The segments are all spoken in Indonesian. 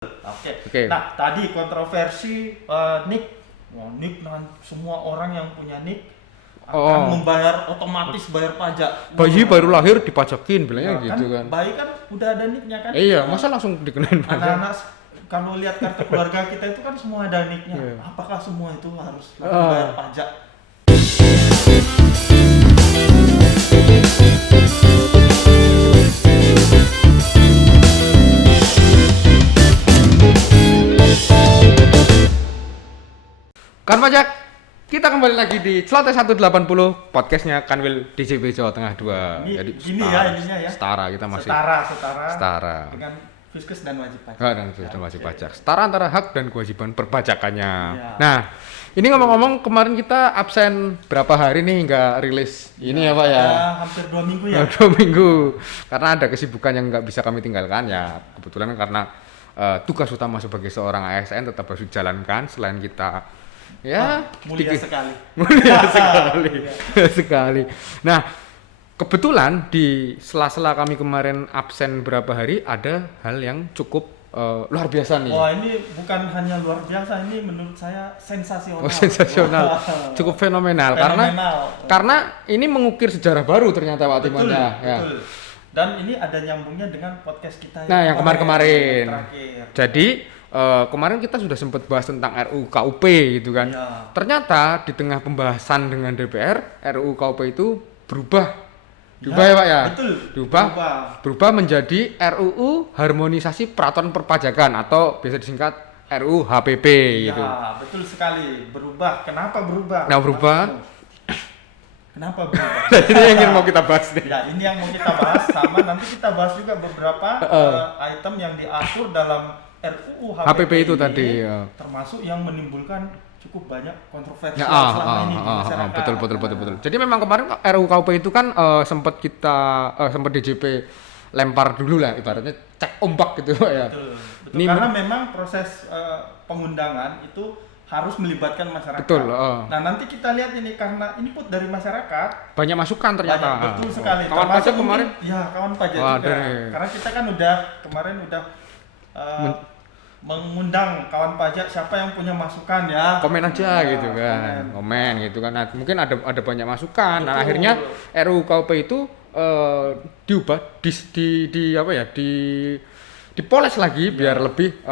Oke. Oke. Nah, tadi kontroversi nick. Wah, nick semua orang yang punya nick akan membayar otomatis bayar pajak. Bayi baru lahir dipajakin bilangnya gitu kan. Bayi kan udah ada nicknya kan? Iya, masa langsung dikenain pajak? Anak-anak kalau lihat kartu keluarga kita itu kan semua ada nicknya. Apakah semua itu harus bayar pajak? Kan pajak, kita kembali lagi di Celoteh 180 podcastnya Kanwil DJP Jawa Tengah 2. Ini, jadi gini ya ininya ya. Setara kita masih setara dengan Fiskus dan wajib pajak. Dan wajib pajak. Setara antara hak dan kewajiban perpajakannya. Ya. Nah, ini ngomong-ngomong kemarin kita absen berapa hari nih nggak rilis ini ya Pak ya? Hampir 2 minggu ya. 2 minggu. Karena ada kesibukan yang nggak bisa kami tinggalkan ya. Kebetulan karena tugas utama sebagai seorang ASN tetap harus dijalankan selain kita mulia sekali. sekali. Nah, kebetulan di sela-sela kami kemarin absen berapa hari ada hal yang cukup luar biasa nih. Wah, ini bukan hanya luar biasa, ini menurut saya sensasional. Sensasional. Cukup fenomenal. Karena ini mengukir sejarah baru ternyata Pak Timon ya. Betul. Dan ini ada nyambungnya dengan podcast kita yang kemarin. Jadi kemarin kita sudah sempat bahas tentang RUU KUP gitu kan. Ya. Ternyata di tengah pembahasan dengan DPR, RUU KUP itu berubah ya Pak ya? Betul. Berubah menjadi RUU Harmonisasi Peraturan Perpajakan atau biasa disingkat RUU HPP gitu. Ya, betul sekali. Berubah. Kenapa berubah? Kenapa berubah? Ini yang ingin mau kita bahas nih. Ya, ini yang mau kita bahas sama nanti kita bahas juga beberapa item yang diatur dalam RUU HPP itu ini, tadi termasuk yang menimbulkan cukup banyak kontroversi selama ini di masyarakat. Betul. Jadi memang kemarin RUU KUP itu kan sempat DJP lempar dulu lah ibaratnya cek ombak gitu Pak ya. Betul. Ini karena memang proses pengundangan itu harus melibatkan masyarakat. Betul. Nah, nanti kita lihat ini karena input dari masyarakat banyak masukan ternyata. Betul sekali. Kawan pajak kemarin. Ya, kawan pajak juga. Karena kita kan kemarin udah mengundang kawan pajak siapa yang punya masukan ya. Komen aja gitu kan. Komen gitu kan. Nah, mungkin ada banyak masukan. Nah, akhirnya RUU KUP itu diubah dipoles lagi biar lebih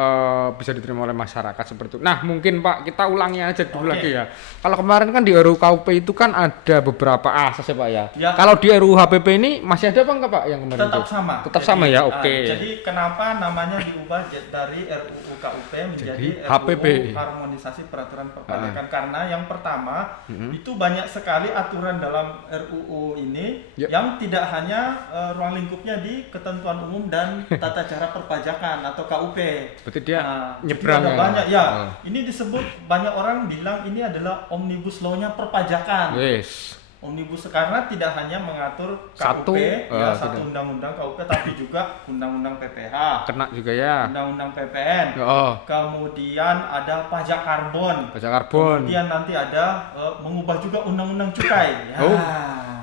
bisa diterima oleh masyarakat seperti itu. Nah, mungkin Pak kita ulangi aja dulu lagi ya. Kalau kemarin kan di RUU KUP itu kan ada beberapa asas ya Pak ya. Kalau di RUU HPP ini masih ada apa enggak Pak yang kemarin tetap itu? Sama. Tetap sama ya. Oke. Jadi kenapa namanya diubah dari RUU KUP menjadi HPP. RUU Harmonisasi Peraturan Perpajakan karena yang pertama itu banyak sekali aturan dalam RUU ini yang tidak hanya ruang lingkupnya di ketentuan umum dan tata cara perpajakan atau KUP. Berarti dia nyebrang ya. Banyak ya. Ini disebut banyak orang bilang ini adalah omnibus law-nya perpajakan. Yes. Omnibus karena tidak hanya mengatur KUP satu undang-undang KUP tapi juga undang-undang PPH. Kena juga ya. Undang-undang PPN. Kemudian ada pajak karbon. Kemudian nanti ada mengubah juga undang-undang cukai.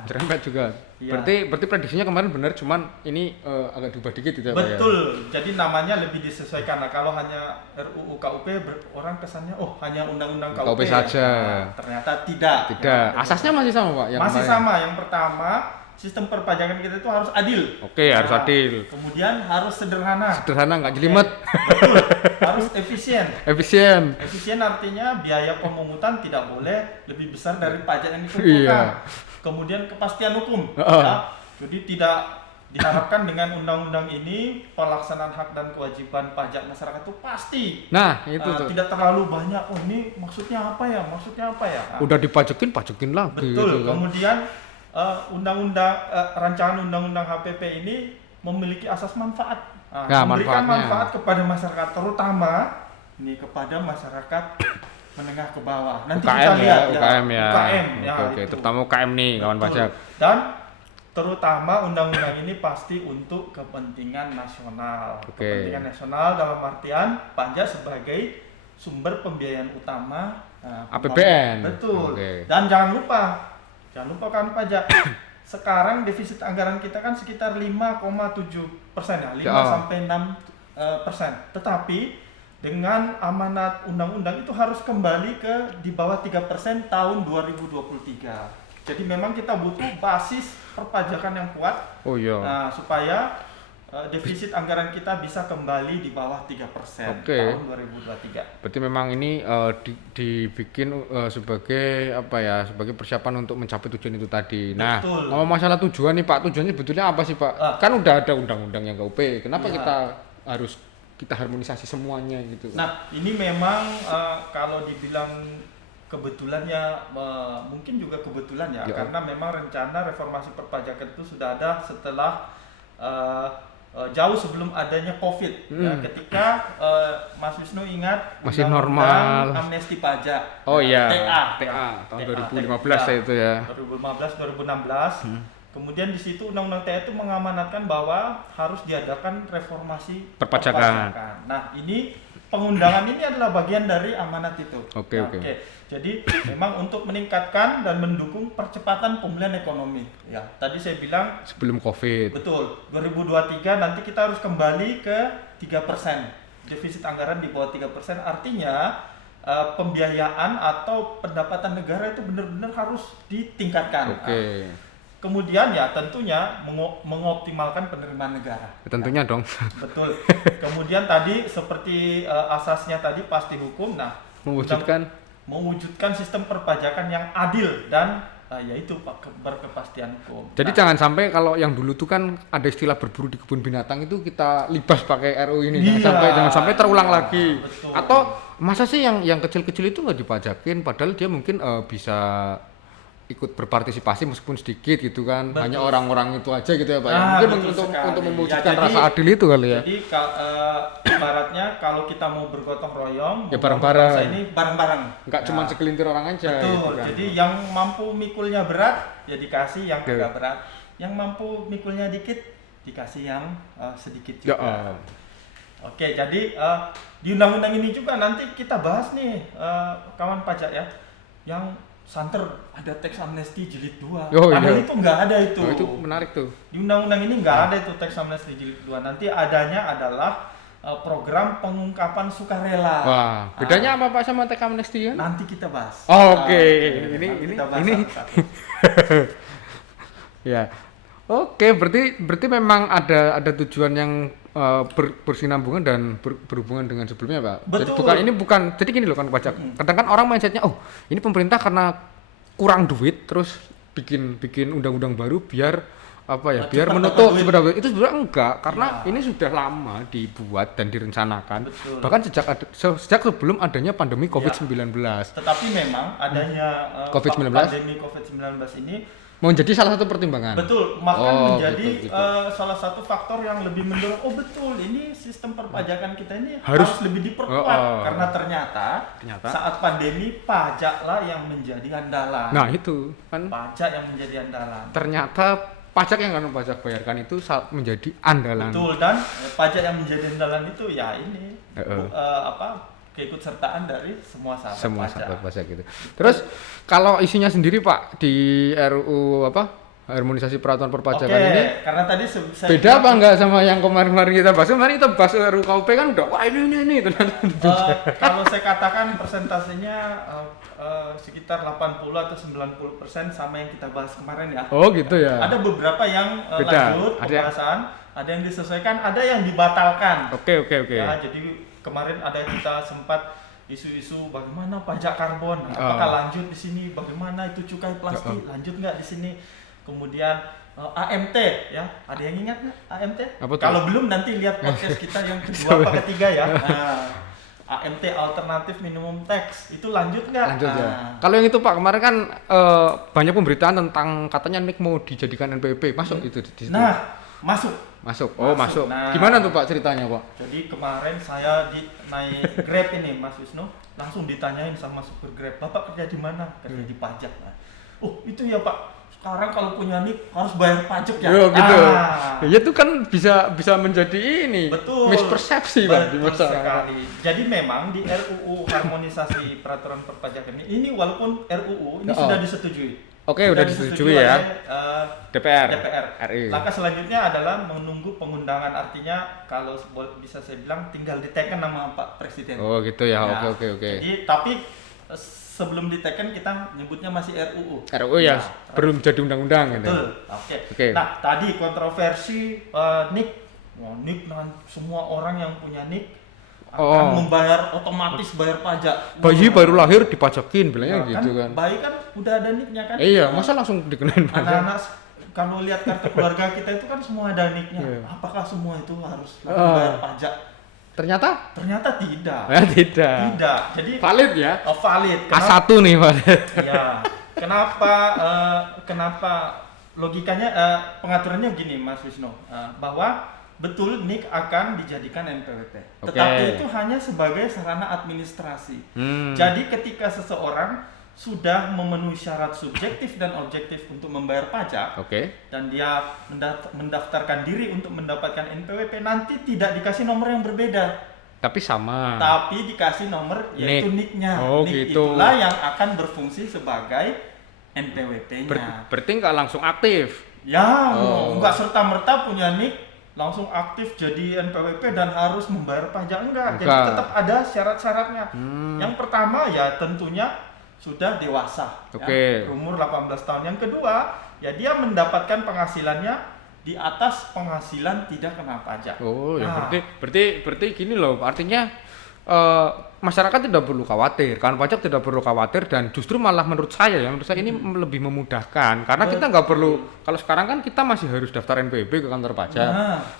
Cerempet juga. Ya. Berarti prediksinya kemarin benar, cuman ini agak diubah dikit gitu ya Pak ya? Betul, jadi namanya lebih disesuaikan. Nah, kalau hanya RUU KUP orang kesannya hanya undang-undang KUP saja. Nah, ternyata tidak. Asasnya masih sama Pak? Masih sama. Yang pertama, sistem perpajakan kita itu harus adil. Harus adil. Kemudian harus sederhana. Nggak jelimet. Betul. Harus efisien. Efisien artinya biaya pemungutan tidak boleh lebih besar dari pajak yang dikumpulkan. Kemudian kepastian hukum. Jadi tidak diharapkan dengan undang-undang ini pelaksanaan hak dan kewajiban pajak masyarakat itu pasti. Nah, itu tuh. Tidak terlalu banyak. Ini maksudnya apa ya? Udah dipajakin lagi. Betul. Gitu, kemudian rancangan undang-undang HPP ini memiliki asas manfaat. Memberikan manfaat kepada masyarakat, terutama ini kepada masyarakat menengah ke bawah. Nanti UKM kita lihat UKM ya. Oke. Terutama UKM nih kawan pajak. Dan terutama undang-undang ini pasti untuk kepentingan nasional. Kepentingan nasional dalam artian pajak sebagai sumber pembiayaan utama APBN. Betul. Dan jangan lupa kan pajak. Sekarang defisit anggaran kita kan sekitar 5,7% ya, 5 sampai 6 Tetapi dengan amanat undang-undang itu harus kembali ke di bawah 3% tahun 2023. Jadi memang kita butuh basis perpajakan yang kuat. Oh iya. Nah, supaya defisit anggaran kita bisa kembali di bawah 3% tahun 2023. Berarti memang ini dibikin sebagai apa ya? Sebagai persiapan untuk mencapai tujuan itu tadi. Nah, kalau masalah tujuan nih Pak, tujuannya sebetulnya apa sih Pak? Kan udah ada undang-undang yang KUP. Kenapa kita harmonisasi semuanya gitu? Nah, ini memang kalau dibilang kebetulan ya, mungkin juga kebetulan ya, karena memang rencana reformasi perpajakan itu sudah ada setelah jauh sebelum adanya COVID. Ya, ketika Mas Wisnu ingat masih normal amnesti pajak. Oh iya. TA tahun 2015 itu ya. 2015 2016. Kemudian di situ undang-undang TA itu mengamanatkan bahwa harus diadakan reformasi perpajakan. Nah, ini pengundangan ini adalah bagian dari amanat itu. Oke. Jadi memang untuk meningkatkan dan mendukung percepatan pemulihan ekonomi. Ya, tadi saya bilang sebelum COVID. Betul. 2023 nanti kita harus kembali ke 3%. Defisit anggaran di bawah 3%, artinya pembiayaan atau pendapatan negara itu benar-benar harus ditingkatkan. Oke. Kemudian ya tentunya mengoptimalkan penerimaan negara. Tentunya dong. Betul. Kemudian tadi seperti asasnya tadi pasti hukum. Nah, mewujudkan sistem perpajakan yang adil dan yaitu berkepastian hukum. Jadi jangan sampai kalau yang dulu tuh kan ada istilah berburu di kebun binatang itu kita libas pakai RU ini. Jangan sampai terulang lagi. Betul. Atau masa sih yang kecil-kecil itu nggak dipajakin padahal dia mungkin bisa ikut berpartisipasi meskipun sedikit gitu kan. Betul. Hanya orang-orang itu aja gitu ya Pak. Mungkin untuk mewujudkan rasa adil itu kali ya. Jadi ibaratnya kalau kita mau bergotong royong ya bareng-bareng. Ini bareng-bareng. Enggak cuma segelintir orang aja. Betul. Gitu kan. Jadi yang mampu mikulnya berat ya dikasih, yang agak berat. Yang mampu mikulnya dikit dikasih yang sedikit juga. Oke, jadi di undang-undang ini juga nanti kita bahas nih kawan pajak ya. Yang santer ada teks amnesti jilid 2. Padahal itu nggak ada itu. Itu menarik tuh. Di undang-undang ini nggak ada itu teks amnesti jilid 2. Nanti adanya adalah program pengungkapan sukarela. Wah, bedanya apa Pak sama teks amnesti ya? Nanti kita bahas. Oke. Ini ya. Oke, berarti memang ada tujuan yang bersinambungan dan berhubungan dengan sebelumnya Pak. Betul. Jadi gini loh kan pajak. Kadang kan orang mindsetnya ini pemerintah karena kurang duit terus bikin undang-undang baru biar biar menutup itu sebenarnya enggak, karena ini sudah lama dibuat dan direncanakan. Betul. Bahkan sejak sebelum adanya pandemi COVID-19. Tetapi memang adanya pandemi COVID-19 ini menjadi salah satu pertimbangan. Betul, menjadi gitu. Salah satu faktor yang lebih mendorong. Betul, ini sistem perpajakan kita ini harus lebih diperkuat karena ternyata saat pandemi pajaklah yang menjadi andalan. Nah, itu kan pajak yang menjadi andalan. Ternyata pajak yang kan pajak bayarkan itu menjadi andalan. Betul, dan pajak yang menjadi andalan itu ya ini keikutsertaan dari semua sahabat pajak gitu. Terus kalau isinya sendiri Pak di RUU harmonisasi peraturan perpajakan ini karena tadi beda apa enggak sama yang kemarin kita bahas? Kemarin kita bahas RUU KUP kan udah wah ini ternyata. Kalau saya katakan persentasenya sekitar 80 atau 90% sama yang kita bahas kemarin ya. Oh gitu ya. Ada beberapa yang lanjut pembahasan, ada yang disesuaikan, ada yang dibatalkan. Oke. Ya, jadi kemarin ada kita sempat isu-isu bagaimana pajak karbon, apakah lanjut di sini, bagaimana itu cukai plastik, lanjut nggak di sini. Kemudian AMT ya, ada yang ingat nggak AMT? Kalau belum nanti lihat podcast kita yang kedua apa ketiga ya. AMT alternatif minimum tax itu lanjut nggak? Lanjut ya. Kalau yang itu Pak kemarin kan banyak pemberitaan tentang katanya Nick mau dijadikan NPWP, masuk itu di situ. Nah, masuk. Masuk. Nah, gimana tuh Pak ceritanya Pak? Jadi kemarin saya naik Grab ini Mas Wisnu, langsung ditanyain sama supir Grab, Bapak kerja di mana? Kerja di pajak. Itu ya Pak. Sekarang kalau punya NIK harus bayar pajak ya. Gitu. Ya itu kan bisa menjadi ini. Betul. Mispersepsi Pak di masyarakat. Sekali. Jadi memang di RUU harmonisasi peraturan perpajakan ini walaupun RUU ini sudah disetujui. Oke, udah disetujui ya. oleh, DPR. RI. Langkah selanjutnya adalah menunggu pengundangan, artinya kalau bisa saya bilang tinggal diteken nama Pak Presiden. Oh gitu ya. Oke. Jadi tapi sebelum diteken kita nyebutnya masih RUU. RUU ya, belum jadi undang-undang gitu. Betul. Oke. Nah, tadi kontroversi NIK. NIK semua orang yang punya NIK akan membayar otomatis bayar pajak. Bayi baru lahir dipajakin bilangnya gitu kan. Bayi kan udah ada NIK-nya kan? Iya, masa langsung dikenain pajak? Anak-anak kalau lihat kartu keluarga kita itu kan semua ada NIK-nya. Apakah semua itu harus bayar pajak? Ternyata tidak. Tidak. Jadi valid ya? Valid. A1 nih valid. Ya. Kenapa logikanya pengaturannya gini Mas Wisnu, bahwa betul NIK akan dijadikan NPWP. Tetapi itu hanya sebagai sarana administrasi. Jadi ketika seseorang sudah memenuhi syarat subjektif dan objektif untuk membayar pajak, dan dia mendaftarkan diri untuk mendapatkan NPWP, nanti tidak dikasih nomor yang berbeda. Tapi dikasih nomor yaitu NIK-nya. NIK gitu. Itulah yang akan berfungsi sebagai NPWP-nya. Berarti nggak langsung aktif? Ya, nggak serta-merta punya NIK langsung aktif jadi NPWP dan harus membayar pajak, enggak. Jadi tetap ada syarat-syaratnya. Yang pertama ya tentunya sudah dewasa, ya, umur 18 tahun. Yang kedua, ya dia mendapatkan penghasilannya di atas penghasilan tidak kena pajak. Berarti gini loh, artinya masyarakat tidak perlu khawatir, kan pajak tidak perlu khawatir, dan justru malah menurut saya ini lebih memudahkan karena kita nggak perlu, kalau sekarang kan kita masih harus daftar NPWP ke kantor pajak.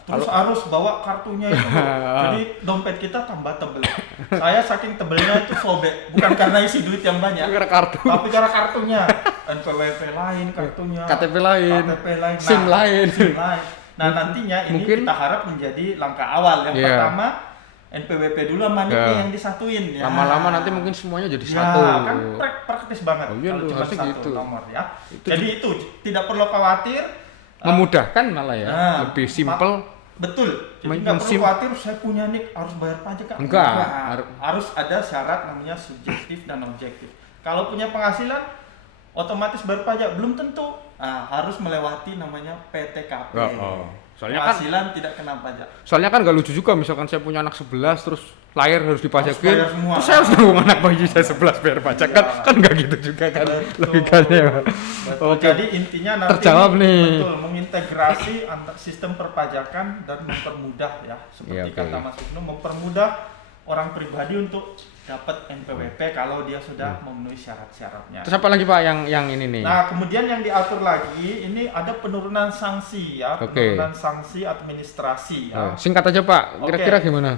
Terus harus bawa kartunya itu, jadi dompet kita tambah tebel. Saya saking tebelnya itu sobek, bukan karena isi duit yang banyak, tapi karena kartunya. NPWP lain kartunya, KTP lain, SIM lain. Nah nantinya ini kita harap menjadi langkah awal. Yang pertama NPWP dulu sama NIK yang disatuin ya. Lama-lama nanti mungkin semuanya jadi satu. Kan praktis banget kalau cuma satu gitu. Nomor ya. Jadi itu tidak perlu khawatir. Memudahkan malah ya, lebih simple. Betul. Jadi nggak perlu khawatir saya punya NIK harus bayar pajak kan? Enggak. Harus ada syarat namanya subjektif dan objektif. Kalau punya penghasilan otomatis bayar pajak, belum tentu. Harus melewati namanya PTKP. Soalnya penghasilan tidak kena pajak. Soalnya kan gak lucu juga, misalkan saya punya anak 11 terus lahir harus dipajakin, terus saya harus nanggung anak bayi saya 11 bayar pajak, kan gak gitu juga kan logikanya. Jadi intinya nanti terjawab nih. Betul, mengintegrasi sistem perpajakan dan mempermudah ya, seperti kata Mas Wisnu, mempermudah orang pribadi untuk dapat NPWP kalau dia sudah memenuhi syarat-syaratnya. Terus apa lagi Pak yang ini nih? Nah, kemudian yang diatur lagi ini ada penurunan sanksi ya, penurunan sanksi administrasi ya. Singkat aja Pak, kira-kira gimana?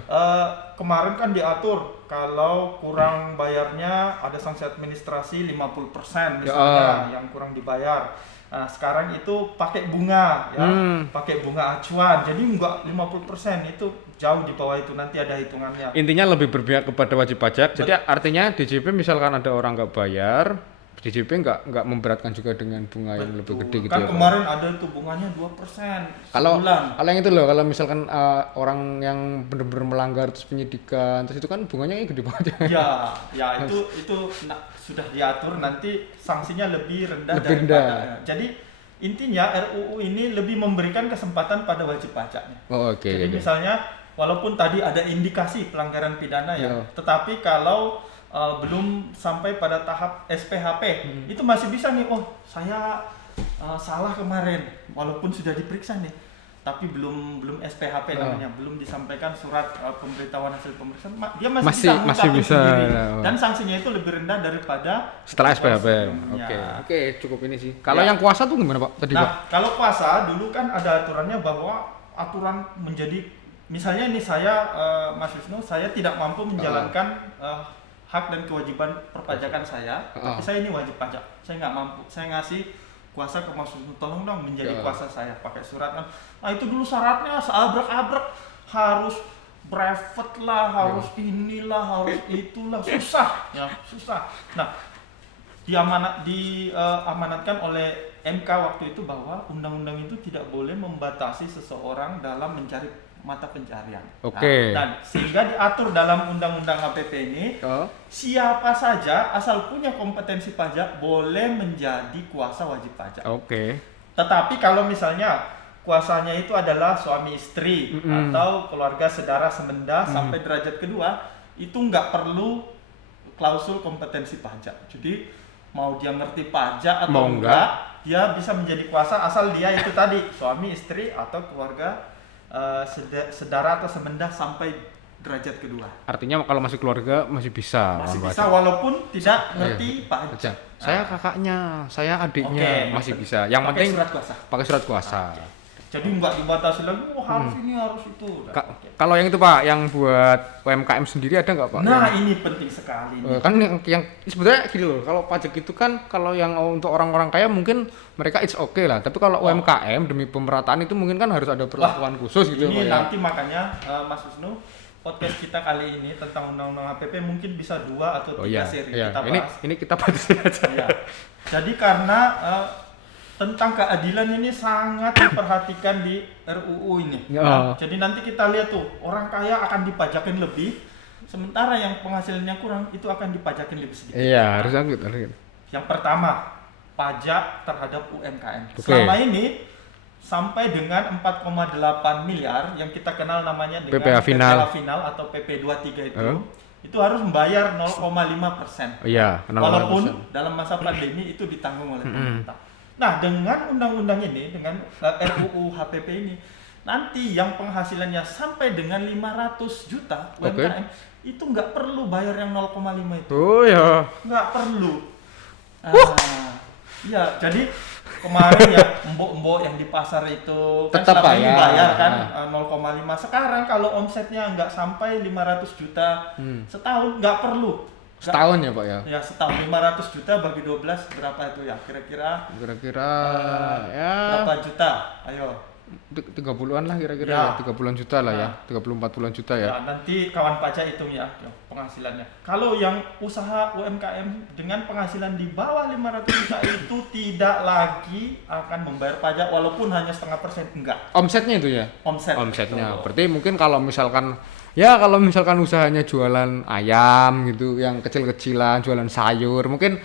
Kemarin kan diatur kalau kurang bayarnya ada sanksi administrasi 50% misalnya yang kurang dibayar. Nah, sekarang itu pakai bunga ya, pakai bunga acuan. Jadi enggak 50%, itu jauh di bawah itu, nanti ada hitungannya. Intinya lebih berpihak kepada wajib pajak. Jadi artinya DJP misalkan ada orang nggak bayar, DJP nggak memberatkan juga dengan bunga yang lebih gede gitu kan ya. Kemarin ada itu bunganya 2% sebulan. Kalau yang itu loh, kalau misalkan orang yang benar-benar melanggar terus penyidikan, terus itu kan bunganya gede banget ya. Ya itu sudah diatur, nanti sanksinya lebih rendah. Jadi intinya RUU ini lebih memberikan kesempatan pada wajib pajaknya. Jadi misalnya walaupun tadi ada indikasi pelanggaran pidana ya, tetapi kalau belum sampai pada tahap SPHP, itu masih bisa nih, saya salah kemarin walaupun sudah diperiksa nih, tapi belum SPHP namanya, belum disampaikan surat pemberitahuan hasil pemeriksaan, dia masih bisa sendiri. Dan sanksinya itu lebih rendah daripada setelah SPHP. Oke, cukup ini sih. Kalau yang kuasa tuh gimana Pak tadi Pak? Kalau kuasa dulu kan ada aturannya bahwa aturan menjadi, misalnya ini saya Mas Wisnu, saya tidak mampu menjalankan hak dan kewajiban perpajakan saya, tapi saya ini wajib pajak, saya nggak mampu, saya ngasih kuasa ke Mas Wisnu, tolong dong menjadi kuasa saya, pakai surat kan. Nah itu dulu syaratnya seabrek-abrek, harus brevet lah, harus inilah, harus itulah, susah. Nah diamanatkan oleh MK waktu itu bahwa undang-undang itu tidak boleh membatasi seseorang dalam mencari mata pencarian. Oke. Dan sehingga diatur dalam undang-undang HPP ini, siapa saja asal punya kompetensi pajak boleh menjadi kuasa wajib pajak. Oke. Tetapi kalau misalnya kuasanya itu adalah suami istri atau keluarga sedara semenda sampai derajat kedua, itu nggak perlu klausul kompetensi pajak. Jadi mau dia ngerti pajak atau enggak, dia bisa menjadi kuasa asal dia itu tadi suami istri atau keluarga sedara atau semenda sampai derajat kedua. Artinya kalau masih keluarga masih bisa. Masih bisa walaupun tidak ngerti pajak. Saya kakaknya, saya adiknya masih bisa. Yang penting surat kuasa. Pakai surat kuasa. Jadi nggak dibatasi lagi, harus ini harus itu. Kalau yang itu Pak, yang buat UMKM sendiri ada nggak Pak? Nah ini penting sekali. Kan yang sebenarnya gini loh, kalau pajak itu kan kalau yang untuk orang-orang kaya mungkin mereka it's okay lah. Tapi kalau UMKM demi pemerataan itu mungkin kan harus ada perlakuan khusus gitu. Ini Pak, nanti makanya Mas Wisnu, podcast kita kali ini tentang undang-undang HPP mungkin bisa 2 atau 3 seri kita bahas. Ini kita batasin aja. Ya. Jadi karena tentang keadilan ini sangat diperhatikan di RUU ini. Nah, jadi nanti kita lihat tuh, orang kaya akan dipajakin lebih, sementara yang penghasilannya kurang itu akan dipajakin lebih sedikit. Iya, harus gitu. Yang pertama, pajak terhadap UMKM. Selama ini sampai dengan 4,8 miliar yang kita kenal namanya dengan PPh final atau PP 23 itu harus membayar 0,5%. Iya, 0,5%. Walaupun dalam masa pandemi itu ditanggung oleh pemerintah. Nah, dengan undang-undang ini, dengan RUU HPP ini, nanti yang penghasilannya sampai dengan 500 juta UMKM itu nggak perlu bayar yang 0,5 itu. Oh ya. Nggak perlu. Iya, jadi kemarin ya mbok-mbok yang di pasar itu kan tetap selama ini bayar kan 0,5. Sekarang kalau omsetnya nggak sampai 500 juta setahun nggak perlu. Setahun ya Pak ya? Ya setahun 500 juta bagi 12 berapa itu ya? Kira-kira ya berapa juta? Ayo. 30-an lah kira-kira ya. 30-an juta lah ya. 30-40-an juta ya. Ya, nanti kawan pajak hitung ya penghasilannya. Kalau yang usaha UMKM dengan penghasilan di bawah 500 juta itu tidak lagi akan membayar pajak walaupun hanya 0,5%, enggak. Omsetnya itu ya? Betul. Omsetnya. Berarti mungkin kalau misalkan usahanya jualan ayam gitu, yang kecil-kecilan, jualan sayur, mungkin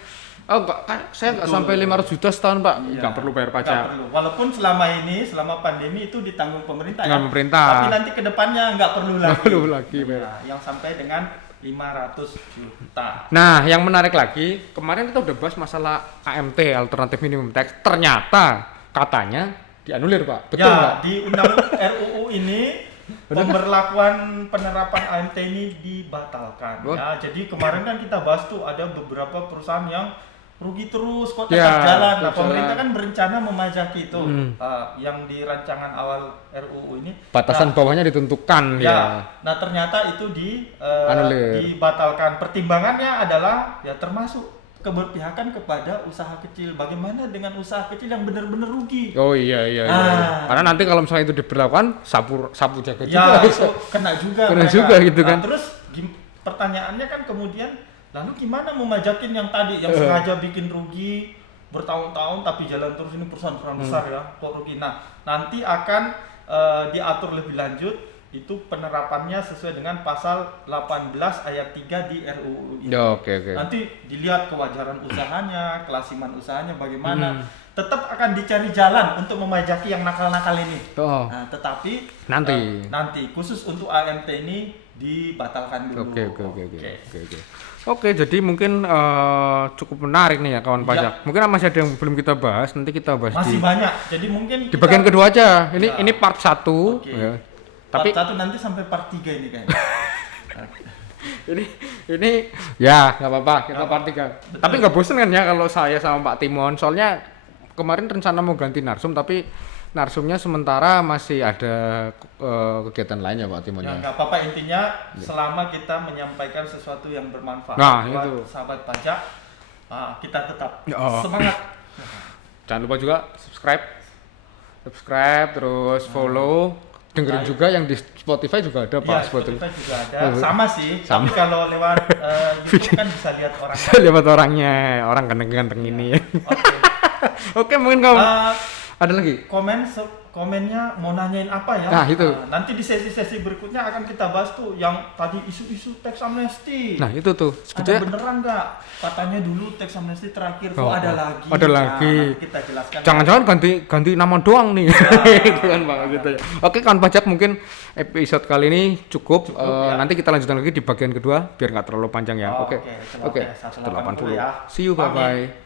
saya nggak sampai 500 juta setahun Pak, nggak perlu bayar pajak. Nggak perlu. Walaupun selama pandemi itu ditanggung pemerintah ya. Pemerintah. Tapi nanti kedepannya nggak perlu lagi. Nggak perlu lagi. Nah, yang sampai dengan 500 juta. Nah, yang menarik lagi, kemarin kita udah bahas masalah AMT, alternatif minimum tax. Ternyata katanya dianulir Pak. Betul nggak? Di undang RUU ini pemberlakuan penerapan AMT ini dibatalkan. Ya, jadi kemarin kan kita bahas tuh ada beberapa perusahaan yang rugi terus kok tetap jalan. Nah, pemerintah kan berencana memajaki itu yang di rancangan awal RUU ini. Batasan bawahnya ditentukan ya. Nah, ternyata itu dibatalkan. Pertimbangannya adalah ya termasuk keberpihakan kepada usaha kecil. Bagaimana dengan usaha kecil yang benar-benar rugi? Oh iya. Karena nanti kalau misalnya itu diberlakukan sapu jaga juga. Ya, kena juga. Kena juga gitu kan. Terus pertanyaannya kan kemudian lalu gimana memajakin yang tadi yang sengaja bikin rugi bertahun-tahun tapi jalan terus, ini perusahaan besar ya kok rugi. Nah, nanti akan diatur lebih lanjut itu penerapannya sesuai dengan pasal 18 ayat 3 di RUU ini. Oke. Nanti dilihat kewajaran usahanya, kelasiman usahanya bagaimana. Tetap akan dicari jalan untuk memajaki yang nakal-nakal ini. Nah, tetapi nanti khusus untuk AMT ini dibatalkan dulu. Oke, jadi mungkin cukup menarik nih ya kawan pajak. Mungkin masih ada yang belum kita bahas, nanti kita bahas masih banyak. Jadi mungkin di bagian kedua aja. Ini part 1 ya. Tapi part 1 nanti sampai part 3 ini kayaknya. ini ya nggak apa-apa, kita part 3. Tapi nggak bosen kan ya kalau saya sama Pak Timon, soalnya kemarin rencana mau ganti narsum tapi narsumnya sementara masih ada kegiatan lainnya Pak Timon. Ya nggak apa-apa, intinya selama kita menyampaikan sesuatu yang bermanfaat buat sahabat pajak, kita tetap semangat. Jangan lupa juga subscribe terus follow. Dengerin juga yang di Spotify juga ada Pak. Spotify juga ada. Sama sih. Tapi kalau lewat YouTube kan bisa lihat orangnya. Bisa lihat orangnya, orang ganteng-ganteng ini. Oke, mungkin kamu ada lagi? Komen komennya mau nanyain apa ya. Nah, itu. Nanti di sesi-sesi berikutnya akan kita bahas tuh yang tadi isu-isu teks amnesti. Nah, itu tuh. Ada beneran nggak? Katanya dulu teks amnesti terakhir kok ada lagi. Ada lagi. Nanti kita jelaskan. Jangan-jangan ganti nama doang nih. Gitu kan Pak gitu ya. Oke, kawan pajak mungkin episode kali ini cukup. Ya. Nanti kita lanjutkan lagi di bagian kedua biar nggak terlalu panjang ya. Oke. 180 See you, bye bye.